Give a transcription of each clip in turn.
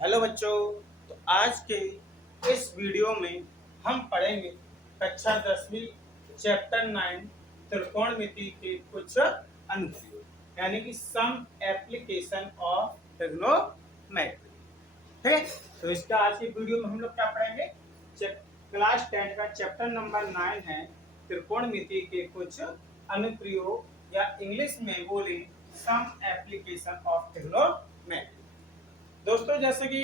Hello बच्चों। तो आज के इस वीडियो में हम पढ़ेंगे कक्षा 10वीं चैप्टर 9 त्रिकोणमिति के कुछ अनुप्रयोग यानी कि सम एप्लीकेशन ऑफ ट्रिग्नोमेट्री। ठीक है। तो इसका आज की वीडियो में हम लोग क्या पढ़ेंगे, क्लास 10 का चैप्टर नंबर 9 है त्रिकोणमिति के कुछ अनुप्रयोग या इंग्लिश में बोले सम एप्लीकेशन ऑफ ट्रिग्नोमेट्री। दोस्तों जैसे कि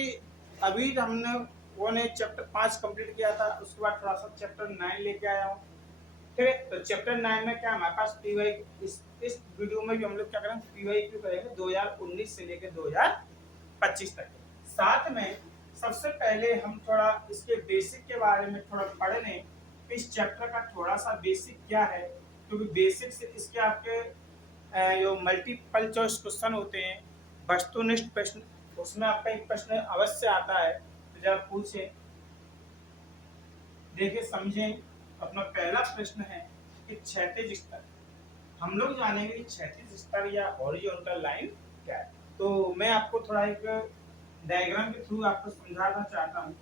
अभी हमने वो ने चैप्टर 5 कंप्लीट किया था, उसके बाद थोड़ा सा चैप्टर 9 लेके आया हूँ। ठीक है। तो चैप्टर 9 में क्या हमारे पास पीवाई, इस वीडियो में भी हम लोग क्या करेंगे, पीवाई क्यू करेंगे 2019 से लेकर 2025 तक। साथ में सबसे पहले हम थोड़ा इसके बेसिक के बारे में थोड़ा पढ़ लें। इस चैप्टर का थोड़ा सा बेसिक क्या है, क्योंकि बेसिक से इसके आपके जो मल्टीपल चॉइस क्वेश्चन होते हैं, वस्तुनिष्ठ प्रश्न, उसमें आपका एक प्रश्न अवश्य आता है। तो जब पूछे, देखिए, समझें। अपना पहला प्रश्न है कि क्षैतिज स्तर, हम लोग जानेंगे कि क्षैतिज स्तर या हॉरिजॉन्टल लाइन क्या है। तो मैं आपको थोड़ा एक डायग्राम के थ्रू आपको समझाना चाहता हूँ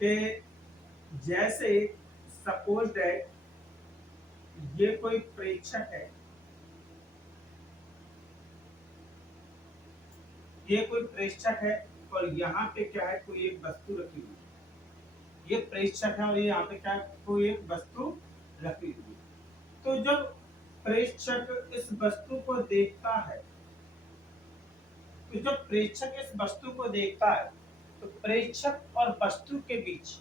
कि जैसे सपोज दैट ये कोई प्रेक्षक है, ये कोई प्रेक्षक है और यहाँ पे क्या है, कोई एक वस्तु रखी हुई है। ये प्रेक्षक है और ये यहाँ पे क्या है, कोई एक वस्तु रखी हुई है। तो जब प्रेक्षक इस वस्तु को देखता है, तो जब प्रेक्षक इस वस्तु को देखता है, तो प्रेक्षक और वस्तु के बीच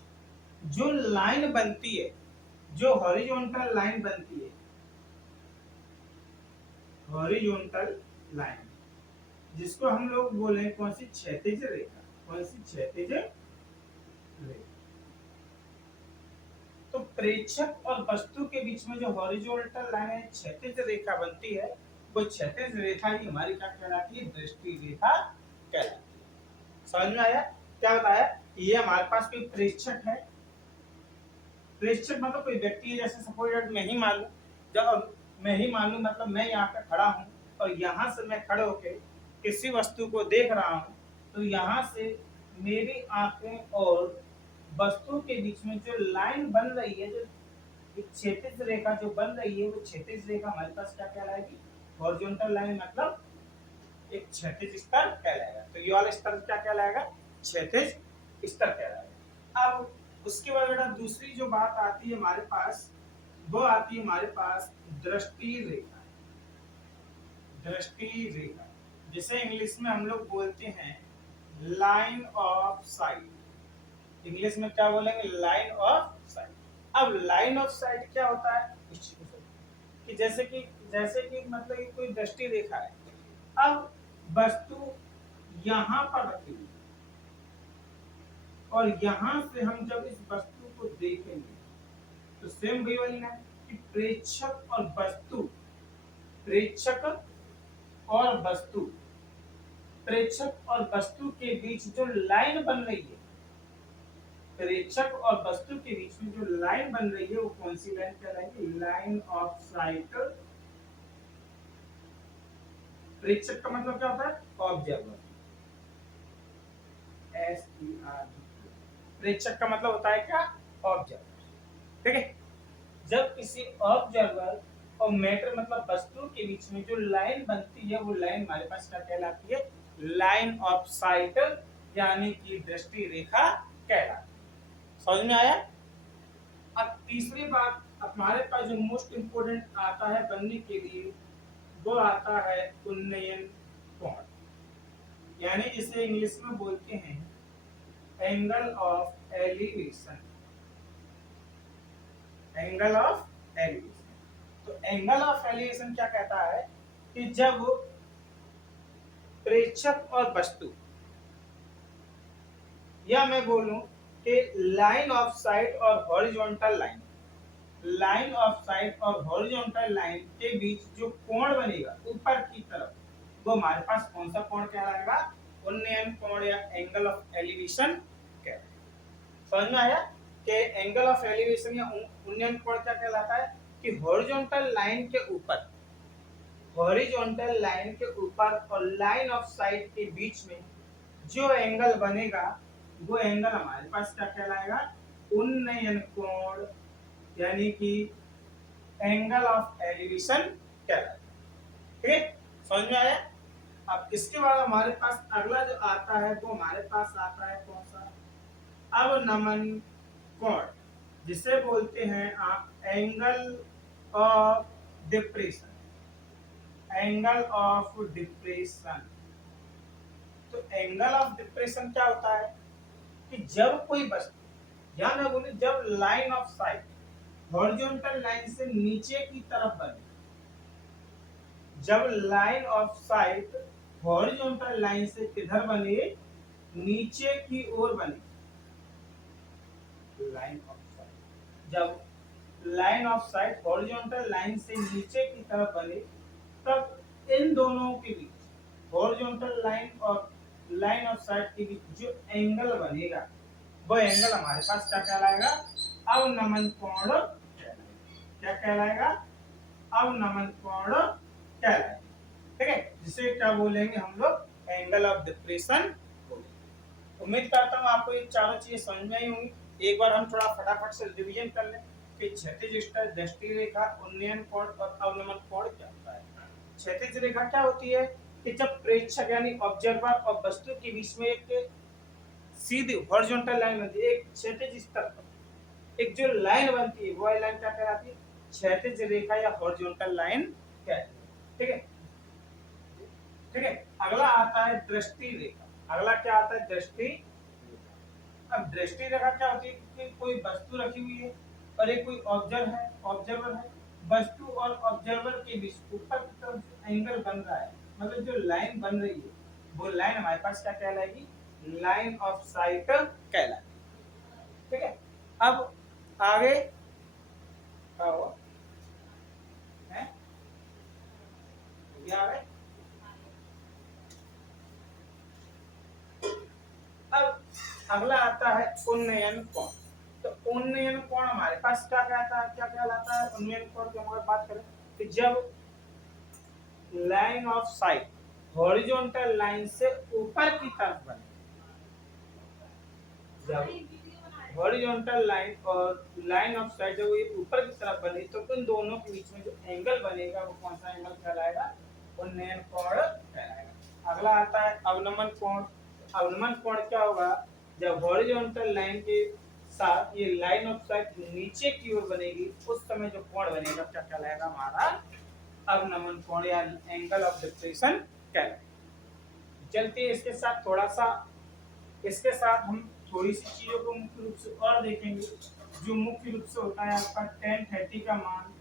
जो लाइन बनती है, जो हॉरिजॉन्टल लाइन बनती है, हॉरिजॉन्टल लाइन, जिसको हम लोग बोले कौन सी, क्षैतिज रेखा। कौन सी, क्षैतिज रेखा। तो प्रेक्षक और वस्तु के बीच में जो हॉरिजॉन्टल लाइन है, क्षैतिज रेखा बनती है, वो क्षैतिज रेखा ही हमारी क्या कहलाती है, दृष्टि रेखा कहलाती है। समझ में आया? क्या बताया, ये हमारे पास कोई प्रेक्षक है। प्रेक्षक मतलब कोई व्यक्ति है, जैसे सपोज मैं ही मान लूं, जब मैं ही मान लूं मतलब मैं यहाँ पे खड़ा हूँ और यहाँ से मैं खड़े होकर किसी वस्तु को देख रहा हूँ, तो यहाँ से मेरी आंखें और वस्तु के बीच में जो लाइन बन रही है, जो एक क्षैतिज रेखा जो बन रही है, वो क्षैतिज रेखा हमारे पास क्या कहलाएगी, हॉरिजॉन्टल लाइन, मतलब एक क्षैतिज स्तर कहलाएगा। तो ये वाला स्तर क्या कहलाएगा, क्षैतिज स्तर कहलाएगा। अब उसके बाद बेटा दूसरी जो बात आती है हमारे पास, वो आती है हमारे पास दृष्टि रेखा। दृष्टि रेखा जिसे इंग्लिश में हम लोग बोलते हैं लाइन ऑफ साइट। इंग्लिश में क्या बोलेंगे, लाइन ऑफ साइट। अब लाइन ऑफ साइट क्या होता है, कि जैसे कि मतलब कि कोई दृष्टि रेखा है। अब वस्तु यहाँ पर रखी हुई और यहाँ से हम जब इस वस्तु को देखेंगे, तो सेम वही वाली है कि प्रेक्षक और वस्तु, प्रेक्षक और वस्तु, प्रेक्षक और वस्तु के बीच जो लाइन बन रही है, प्रेक्षक और वस्तु के बीच में जो लाइन बन रही है, वो कौन सी लाइन कहलाएगी, लाइन ऑफ साइट। प्रेक्षक का मतलब क्या होता है, ऑब्जर्वर। SER, प्रेक्षक का मतलब होता है क्या, ऑब्जर्वर। ठीक है। जब किसी ऑब्जर्वर और मैटर मतलब वस्तु के बीच में जो लाइन बनती है, वो लाइन हमारे पास क्या कहलाती है, लाइन ऑफ साइट, यानी कि दृष्टि रेखा कहलाती है। समझ में आया? अब तीसरी बात हमारे पास जो मोस्ट इंपोर्टेंट आता है बनने के लिए, वो आता है उन्नयन कोण, यानी जिसे इंग्लिश में बोलते हैं angle of elevation. Angle of elevation. तो एंगल ऑफ एलिवेशन क्या कहता है कि जब प्रेक्षक और वस्तु, या मैं बोलूं कि लाइन ऑफ साइट और horizontal line, line of site और हॉरिजॉन्टल लाइन के बीच जो कोण बनेगा ऊपर की तरफ, वो हमारे पास कौन सा कोण कहलाएगा, उन्नयन कोण या एंगल ऑफ एलिवेशन कहलाएगा। समझ में आया कि एंगल ऑफ एलिवेशन या उन्नयन कोण क्या कहलाता है, कि हॉरिजॉन्टल लाइन के ऊपर, हॉरिजॉन्टल लाइन के ऊपर और लाइन ऑफ साइट के बीच में जो एंगल बनेगा वो एंगल हमारे पास क्या कहलाएगा, उन्नयन कोण, यानी कि एंगल ऑफ एलिवेशन कहलाएगा। ठीक है, समझ में आया। अब इसके बाद हमारे पास अगला जो आता है वो हमारे पास आता है कौन सा, अवनमन कोण, जिसे बोलते हैं आप angle of depression, angle of depression. तो एंगल ऑफ डिप्रेशन क्या होता है कि जब कोई वस्तु, ध्यान में बोले, जब line of site horizontal line से नीचे की तरफ बने, जब line of site horizontal line से किधर बने, नीचे की ओर बने, लाइन ऑफ साइट, जब line of site horizontal line से नीचे की तरफ बने, तब इन दोनों के बीच, हॉरिजॉन्टल लाइन और लाइन ऑफ साइट के बीच जो एंगल बनेगा वो एंगल हमारे पास क्या कहलाएगा, अवनमन कोण कहलाएगा। क्या कहलाएगा, अवनमन कोण कहलाएगा। ठीक है, जिसे क्या बोलेंगे हम लोग, एंगल ऑफ डिप्रेशन। उम्मीद करता हूँ आपको ये चारों चीजें समझ में आई होंगी। एक बार हम थोड़ा फटाफट से रिवीजन कर लें कि क्षैतिज दृष्टि रेखा, उन्नयन कोण और अवनमन कोण क्या होता है। क्षैतिज रेखा क्या होती है कि जब प्रेक्षक यानी ऑब्जर्वर और वस्तु के बीच में एक सीधी हॉरिजॉन्टल लाइन बनती है, एक क्षैतिज स्तर पर एक जो लाइन बनती है वो लाइन क्या कहलाती है, क्षैतिज रेखा या हॉरिजॉन्टल लाइन कहलाती है। ठीक है, ठीक है। अगला आता है दृष्टि रेखा। अगला क्या आता है, दृष्टि। अब दृष्टि रेखा क्या होती है कि कोई वस्तु रखी हुई है और एक कोई ऑब्जर्वर है, वस्तु और ऑब्जर्वर के बीच ऊपर की तरफ जो एंगल बन रहा है, मतलब जो लाइन बन रही है, वो लाइन हमारे पास क्या कहलाएगी, लाइन ऑफ साइट कहलाएगी। ठीक है, अब आगे क्या हुआ है, क्या है, अब अगला आता है उन्नयन कोण। तो उन्नयन कोण हमारे पास क्या कहता है, क्या कहलाता है उन्नयन कोण की हम बात करें कि जब line of site horizontal line से ऊपर की तरफ बने, जब हॉरिजॉन्टल लाइन और लाइन ऑफ साइट जब ये ऊपर की तरफ बने तो उन दोनों के बीच में जो एंगल बनेगा वो कौन सा एंगल कहलाएगा, उन्नयन कोण कहलाएगा। अगला आता है अवनमन कोण। अवनमन कोण क्या होगा, जब हॉरिजॉन्टल लाइन के साथ ये लाइन ऑफ साइट नीचे की ओर बनेगी उस समय जो कोण बनेगा क्या कहलाएगा, हमारा अवनमन कोण या एंगल ऑफ डिप्रेशन कहलाएगा। चलते हैं इसके साथ थोड़ा सा, इसके साथ हम थोड़ी सी चीजों को मुख्य रूप से और देखेंगे। जो मुख्य रूप से होता है आपका tan 30 का मान,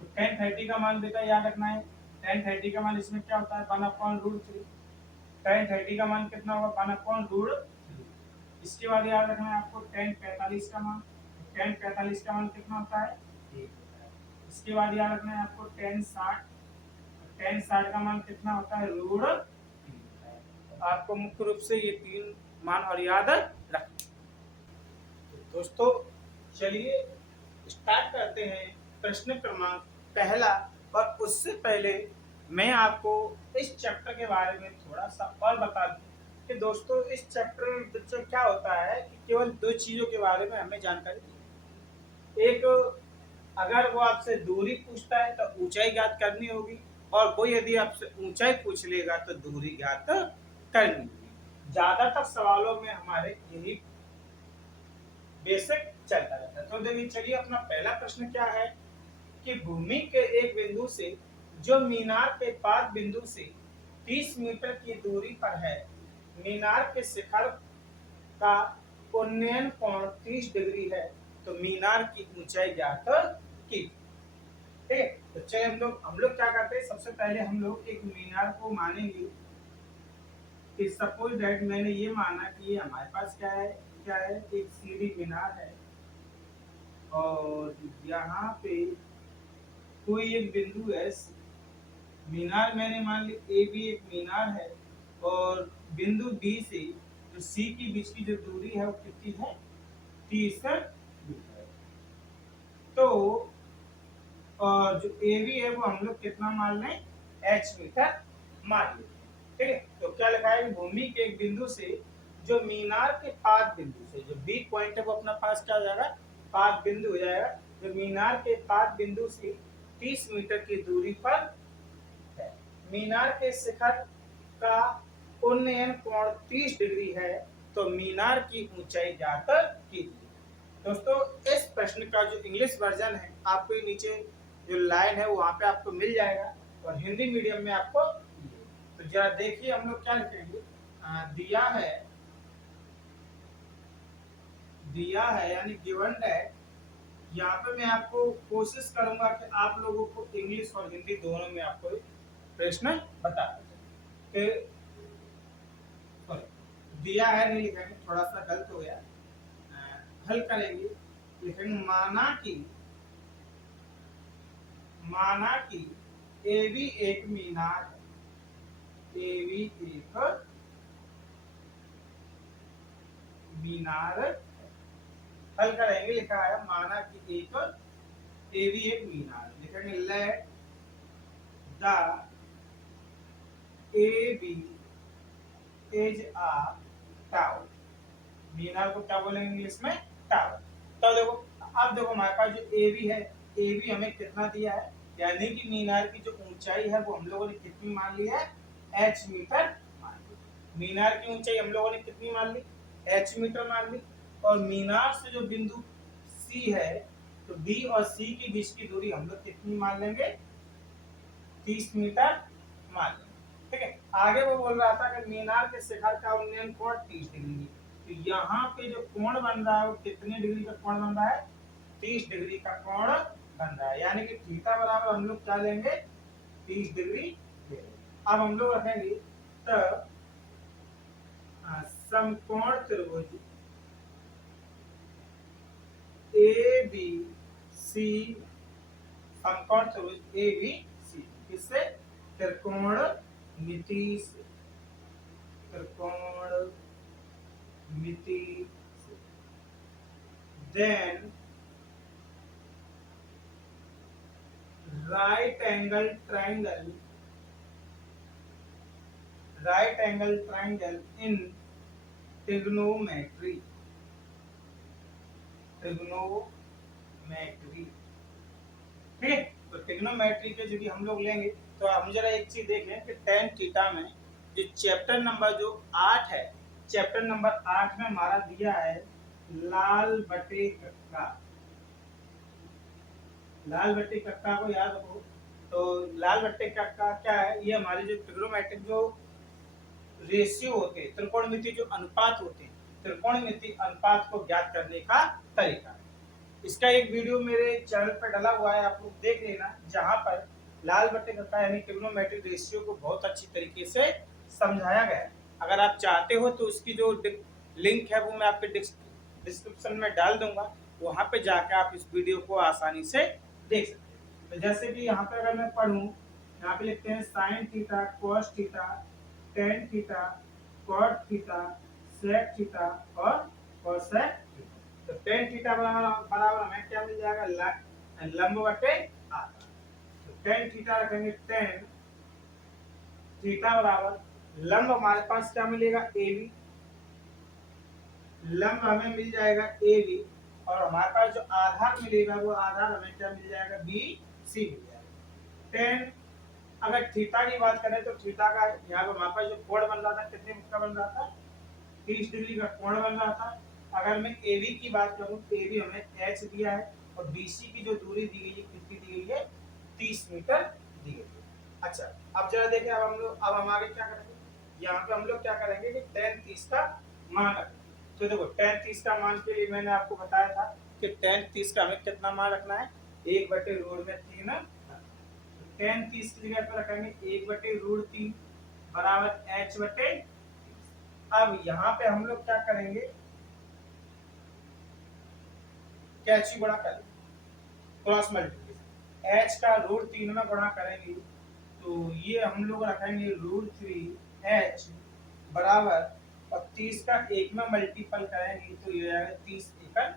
तो tan 30 का मान बेटा याद रखना है। tan 30 का मान इसमें क्या होता है, 1/√3। tan 30 का मान कितना होगा, 1/√3। इसके बाद याद रखना है आपको tan 45 का मान। tan 45 का मान कितना होता है, 1। इसके बाद याद रखना है आपको tan 60। tan 60 का मान कितना होता है, √3। आपको मुख्य रूप से ये 3 मान और याद रखना। दोस्तों चलिए स्टार्ट करते हैं प्रश्न क्रमांक पहला। और उससे पहले मैं आपको इस चैप्टर के बारे में थोड़ा सा और बता दूं कि दोस्तों इस चैप्टर से क्या होता है कि केवल 2 चीजों के बारे में हमें जानकारी दी। एक, अगर वो आपसे दूरी पूछता है तो ऊंचाई ज्ञात करनी होगी, और वो यदि आपसे ऊंचाई पूछ लेगा तो दूरी ज्ञात करनी होगी। ज्यादातर सवालों में हमारे यही बेसिक चलता रहता है। तो देखिए चलिए, अपना पहला प्रश्न क्या है कि भूमि के एक बिंदु से जो मीनार के पाद बिंदु से 30 मीटर की दूरी पर है, मीनार के शिखर का उन्नयन कोण 30 डिग्री है, तो मीनार की ऊंचाई ज्ञात की। ठीक है, तो चलिए हम लोग क्या करते हैं, सबसे पहले हम लोग एक मीनार को मानेंगे कि सपोज दैट मैंने ये माना कि ये हमारे पास क्या है, एक सीढ़ी मीनार है और यहाँ पे कोई एक बिंदु है, मीनार मैंने मान ली ए भी एक मीनार है, और बिंदु बी से जो सी की बीच की जो दूरी है वो कितनी है, 30 मीटर। तो और जो ए बी है वो हम लोग कितना मान लें, h मीटर मान लें। ठीक है, तो क्या लिखा है ऊंचाई भूमि के एक बिंदु से जो मीनार के पाद बिंदु से, जो बी पॉइंट है वो अपना पास क्या हो जाएगा, पाद बिंदु हो जाएगा, जो मीनार के पाद बिंदु से 30 मीटर की दूरी पर है। मीनार के शिखर का उन्नयन कोण 30 डिग्री है, तो मीनार की ऊंचाई ज्ञात कीजिए। दोस्तों इस प्रश्न का जो इंग्लिश वर्जन है आपको नीचे जो लाइन है वहां पे आपको मिल जाएगा, और हिंदी मीडियम में आपको, तो जरा देखिए हम लोग क्या लिखेंगे। दिया है यानी गिवन है। यहाँ पे मैं आपको कोशिश करूंगा कि आप लोगों को इंग्लिश और हिंदी दोनों में आपको प्रश्न बता कि दिया है नहीं लिखेंगे, थोड़ा सा गलत हो गया, हल करेंगे, लिखेंगे माना कि ए भी एक मीनार है, ए भी एक मीनार। हल करेंगे, लिखा है माना कि ए भी एक मीनार, लिखेंगे let the A B is a tower. मीनार को क्या बोलेंगे इंग्लिश में, टावर। तो देखो, अब देखो हमारे पास जो ए बी है, ए बी हमें कितना दिया है, यानी कि मीनार की जो ऊंचाई है वो हम लोगों ने कितनी मान ली है, h मीटर मान ली। मीनार की ऊंचाई हम लोगों ने कितनी मान ली, h मीटर मान ली। और मीनार से जो बिंदु C है, तो B और C के बीच की दूरी हम लोग कितनी मान लेंगे, 30 मीटर मान लेंगे। ठीक है, आगे वो बोल रहा था कि मीनार के शिखर का उन्नयन कोण 30 डिग्री, तो यहाँ पे जो कोण बन रहा है वो कितने डिग्री का कोण बन रहा है, 30 डिग्री का कोण बन रहा है, यानी कि थीटा बराबर हम लोग क्या लेंगे, 30 डिग्री। अब हम लोग रखेंगे तो समकोण त्रिभुज ए बी सी, समकोण त्रिभुज ए बी सी किससे, त्रिकोणमिति से, त्रिकोणमिति से। Then right angle triangle in trigonometry, ठीक है। तो ट्रिग्नोमेट्री के जो हम लोग लेंगे, तो हम जरा एक चीज देखें कि tan थीटा में जो चैप्टर नंबर जो 8 है, चैप्टर नंबर 8 में हमारा दिया है लाल बटे कक्का। लाल बट्टे कक्का को याद रखो, तो लाल बट्टे कक्का क्या है, ये हमारे जो ट्रिग्नोमेट्रिक जो रेशियो होते हैं, त्रिकोणमिति जो अनुपात होते हैं, त्रिकोणमिति अनुपात को ज्ञात करने का तरीका है। इसका एक वीडियो मेरे चैनल पर डला हुआ है, आप लोग देख लेना, जहां पर लाल बट्टे कक्का यानी ट्रिग्नोमेट्रिक रेशियो को बहुत अच्छी तरीके से समझाया गया है। अगर आप चाहते हो तो उसकी जो लिंक है वो मैं आपके डिस्क्रिप्शन में डाल दूंगा, वहां पे जाकर आप इस वीडियो को आसानी से देख सकते हैं। तो जैसे कि यहाँ पे अगर मैं पढ़ूं, यहाँ पे लिखते हैं sine theta, cos theta, tan theta, cot theta, sec theta और कोसेक थीटा। तो टेन थीटा बराबर हमें क्या मिल जाएगा, लंब बटे आधा। तो टेन थीटा रखेंगे, टेन थीटा बराबर लंब हमारे पास क्या मिलेगा, ए बी, लंब हमें मिल जाएगा ए बी, और हमारे पास जो आधार मिलेगा वो आधार हमें क्या मिल जाएगा, बी सी मिल जाएगा। टेन, अगर थीटा की बात करें तो थीटा का यहाँ पे हमारे पास जो कोण बन रहा था, कितने का बन रहा था, 30 डिग्री का कोण बन रहा था। अगर मैं ए बी की बात करूं तो ए बी हमें एच दिया है, और बी सी की जो दूरी दी गई है कितनी दी गई है, 30 मीटर दी गई है। अच्छा, अब जरा देखें, अब हम आगे क्या करेंगे, यहाँ पे हम लोग क्या करेंगे कि tan 30 का मान रखेंगे। तो देखो tan 30 का मान के लिए मैंने आपको बताया था कि tan 30 का हमें कितना मान रखना है, 1/√3। tan 30 की जगह पर रखेंगे 1/√3 बराबर h/। अब यहाँ पे हम लोग क्या करेंगे, कैची गुणा करेंगे, क्रॉस मल्टीप्लिकेशन, h का √3 में गुणा करेंगे, तो ये हम लोग रखेंगे √3h बराबर, और 30 का 1 में मल्टीपल करेंगे तो ये आएगा 30 एकड़,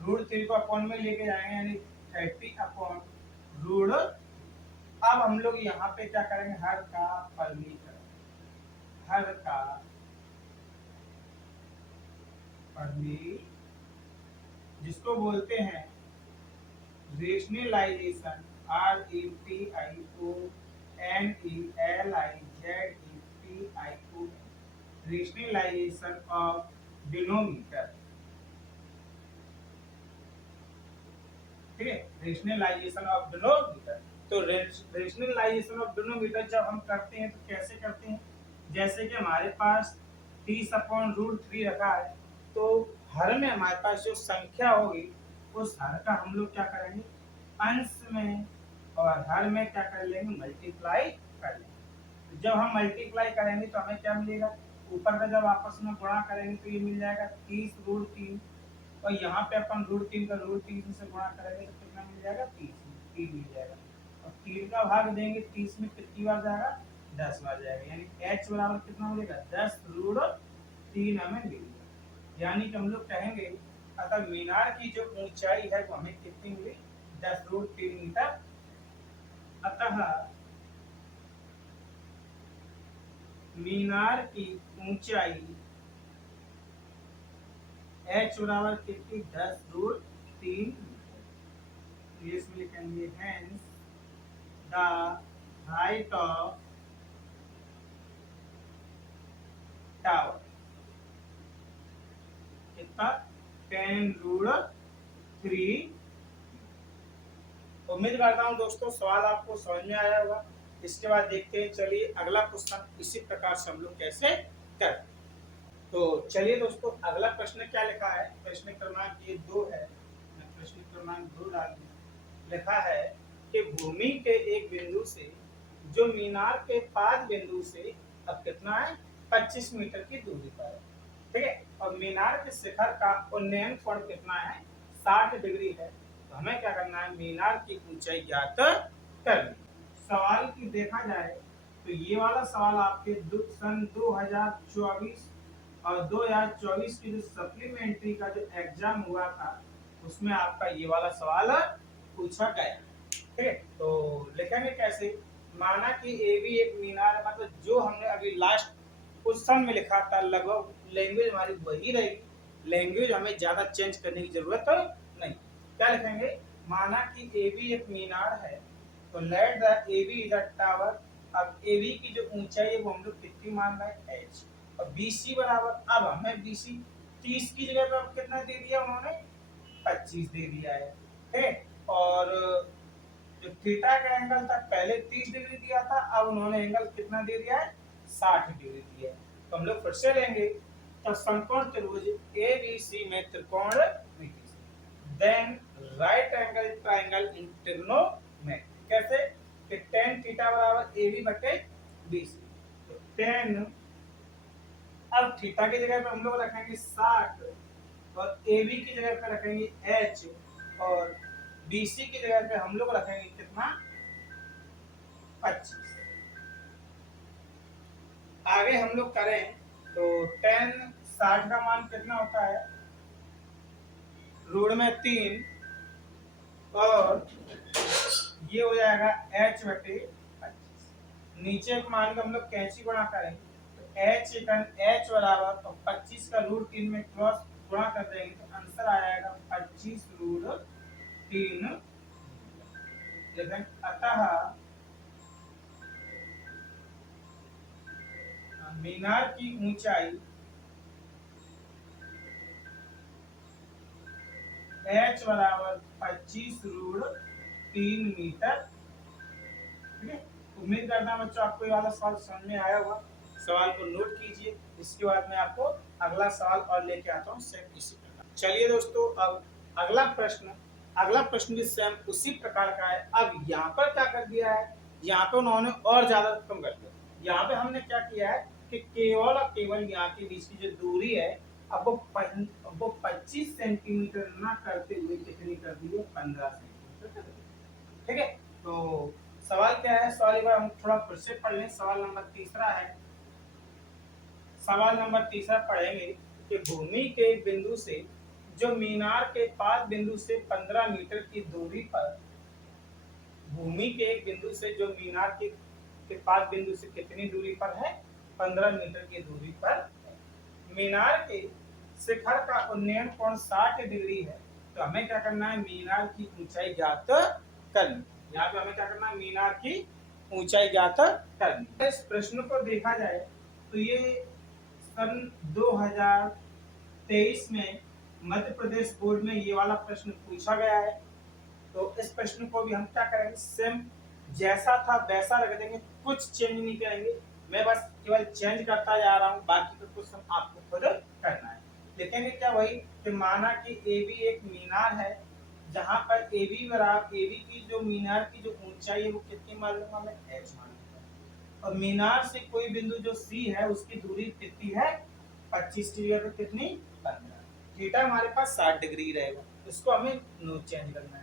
√3 को अपॉन में लेके जाएंगे यानी 30/√। अब हम लोग यहाँ पे क्या करेंगे, हर का फलनीकरण, घर का परिधि जिसको बोलते हैं rationalisation, RETIONELIZETION, rationalisation of denominator. ठीक है, रेशनलाइजेशन ऑफ डिनोमीटर। तो रेशनलाइजेशन ऑफ डिनोमीटर जब हम करते हैं तो कैसे करते हैं, जैसे कि हमारे पास 30/√3 रखा है, तो हर में हमारे पास जो संख्या होगी उस हर का हम लोग क्या करेंगे, अंश में और हर में क्या कर लेंगे, मल्टीप्लाई कर लेंगे। जब हम मल्टीप्लाई करेंगे तो हमें क्या मिलेगा, ऊपर का जब आपस में गुणा करेंगे तो ये मिल जाएगा 30√3, और यहाँ पे अपन √3 का √3 से गुणा करेंगे तो कितना मिल जाएगा, 3 मिल जाएगा। और 3 का भाग देंगे 30 में कितनी बार जाएगा, 10 बार जाएगा, यानी h बराबर कितना मिलेगा, 10√3 हमें मिल गया। यानी कि हम लोग कहेंगे अतः मीनार की जो ऊंचाई है वो हमें कितनी मिली, 10√3 मीटर। अतः मीनार की ऊंचाई h बराबर कितनी, 10√3 मीटर। इसमें लिखेंगे hence the height of tower कितना, 10√3। उम्मीद करता हूँ दोस्तों सवाल आपको समझ में आया होगा। इसके बाद देखते हैं, चलिए अगला क्वेश्चन इसी प्रकार से हम लोग कैसे करते हैं। तो चलिए दोस्तों अगला प्रश्न क्या लिखा है, प्रश्न क्रमांक ये 2 है, मैं प्रश्न क्रमांक 2 डाल दूं। लिखा है कि भूमि के एक बिंदु से जो मीनार के पाद बिंदु से अब कितना है, 25 मीटर की दूरी पर है। ठीक है, और मीनार के शिखर का उन्नयन कोण कितना है, 60 डिग्री है। तो हमें क्या करना है, मीनार की ऊंचाई ज्ञात करनी। सवाल की देखा जाए तो ये वाला सवाल आपके सन 2024 और 2024 की जो सप्लीमेंट्री का जो एग्जाम हुआ था उसमें आपका ये वाला सवाल पूछा गया। ठीक है, तो लिखेंगे कैसे, माना कि ए भी एक मीनार, मतलब जो हमने अभी लास्ट क्वेश्चन में लिखा था लगभग लैंग्वेज हमारी वही रहेगी, लैंग्वेज हमें ज्यादा चेंज करने की जरूरत नहीं। क्या लिखेंगे, माना कि ए भी एक मीनार है, तो let the A B is a tower. अब ए बी की जो ऊंचाई है वो हम लोग कितनी मान रहे हैं, एच, और बी सी बराबर, अब हमें बी सी 30 की जगह पर कितना दे दिया उन्होंने, 25 दे दिया है। ठीक, और जो थीटा का एंगल था पहले 30 डिग्री दिया था, अब उन्होंने एंगल कितना दे दिया है, 60 डिग्री दिया है। तो हम लोग फिर से लेंगे, तो समकोण त्रिभुज ए बी सी में त्रिकोण then right angle triangle in trigonometry. कैसे, कि tan थीटा बराबर ए बी बटे बी सी, तो tan, अब थीटा की जगह पे हम लोग रखेंगे 60 और ए बी की जगह पे रखेंगे h, और बी सी की जगह पे हम लोग रखेंगे कितना, 25। आगे हम लोग करें तो tan 60 का मान कितना होता है, √3, और ये हो जाएगा h बटे 25। नीचे के मान का हम लोग कैंची गुणा करेंगे, तो h बराबर, तो 25 का √3 में क्रॉस गुणा कर देंगे तो आंसर आ जाएगा 25√3। लेकिन अतः मीनार की ऊंचाई h बराबर 25√3 मीटर। ठीक है, उम्मीद करता हूं बच्चों आपको ये वाला सवाल समझ में आया होगा। सवाल को नोट कीजिए, इसके बाद मैं आपको अगला सवाल और लेके आता हूँ सेम इसी प्रकार। चलिए दोस्तों अब अगला प्रश्न भी सेम उसी प्रकार का है। अब यहाँ पर क्या कर दिया है, यहाँ पे उन्होंने और ज्यादा कम कर दिया। यहाँ पे हमने क्या किया है कि केवल और केवल यहाँ के बीच की जो दूरी है अब वो 25 सेंटीमीटर ना करते हुए कितनी कर दी है, 15 सेंटीमीटर। ठीक है, तो सवाल क्या है, सवाल एक बार हम थोड़ा फिर से पढ़ लें। सवाल नंबर तीसरा है, सवाल नंबर तीसरा पढ़ेंगे कि भूमि के एक बिंदु से जो मीनार के पाद बिंदु से 15 मीटर की दूरी पर, भूमि के एक बिंदु से जो मीनार के पाद बिंदु से कितनी दूरी पर है, 15 मीटर की दूरी पर है। मीनार के शिखर का उन्नयन कोण 60 डिग्री है, तो हमें क्या करना है, मीनार की ऊंचाई ज्ञात करनी। यहाँ पे हमें क्या करना है, मीनार की ऊंचाई ज्ञात करनी। इस प्रश्न को देखा जाए तो ये सन 2023 में मध्य प्रदेश बोर्ड में ये वाला प्रश्न पूछा गया है। तो इस प्रश्न को भी हम क्या करेंगे, सेम जैसा था वैसा रख देंगे, कुछ चेंज नहीं करेंगे। मैं बस केवल चेंज करता जा रहा हूँ, बाकी का क्वेश्चन आपको खुद करना है। देखेंगे क्या वही कि माना कि ए बी एक मीनार है, जहां पर ए बी बराबर ए बी की जो मीनार की जो ऊंचाई है वो कितनी मान लूंगा मैं, h मान लूंगा। और मीनार से कोई बिंदु जो सी है उसकी दूरी कितनी है, 25 डिग्री पे कितनी, 15। थीटा हमारे पास 60 डिग्री रहेगा, इसको हमें नो चेंज करना है।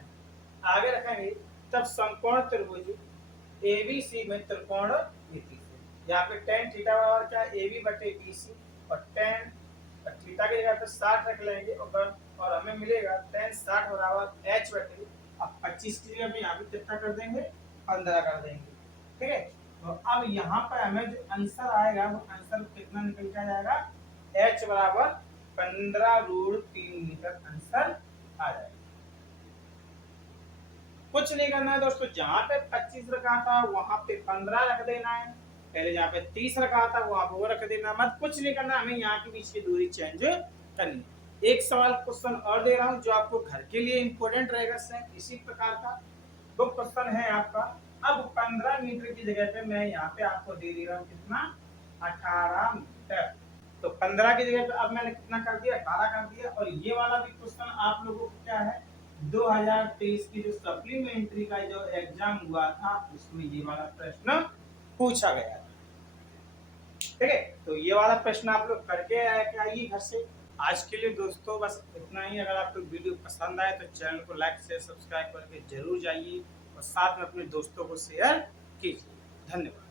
आगे रखेंगे तब समकोण त्रिभुज ABC में त्रिकोण नीति से, यहाँ पे tan थीटा बराबर क्या है, AB बटे BC, और tan थीटा की जगह पे 60 रख लेंगे, और हमें मिलेगा tan 60 बराबर H बटे, अब 25 की जगह पे यहाँ पे कितना कर देंगे, 15 कर देंगे। ठीक है, तो अब यहाँ पर हमें जो आंसर आएगा वो आंसर कितना निकल के जाएगा, H बराबर 15√3 मीटर आंसर आ जाएगा। कुछ नहीं करना है दोस्तों, जहां पे 25 रखा था वहां पे 15 रख देना है, पहले जहां पे 30 रखा था वहां पे वो रख देना, मत कुछ नहीं करना, हमें यहाँ के बीच की दूरी चेंज करनी है। एक सवाल क्वेश्चन और दे रहा हूँ जो आपको घर के लिए इंपॉर्टेंट रहेगा, सेम इसी प्रकार का वो क्वेश्चन है आपका। अब 15 मीटर की जगह पे मैं यहाँ पे आपको दे दे रहा हूँ कितना, 18 मीटर। तो 15 की जगह पे अब मैंने कितना कर दिया, 18 कर दिया। और ये वाला भी क्वेश्चन आप लोगों को क्या है, 2023 की जो सप्लीमेंट्री का जो एग्जाम हुआ था उसमें ये वाला प्रश्न पूछा गया था। ठीक है, तो ये वाला प्रश्न आप लोग करके आइए घर से। आज के लिए दोस्तों बस इतना ही। अगर आपको वीडियो पसंद आए तो चैनल को लाइक शेयर सब्सक्राइब करके जरूर जाइए, और साथ में अपने दोस्तों को शेयर कीजिए। धन्यवाद।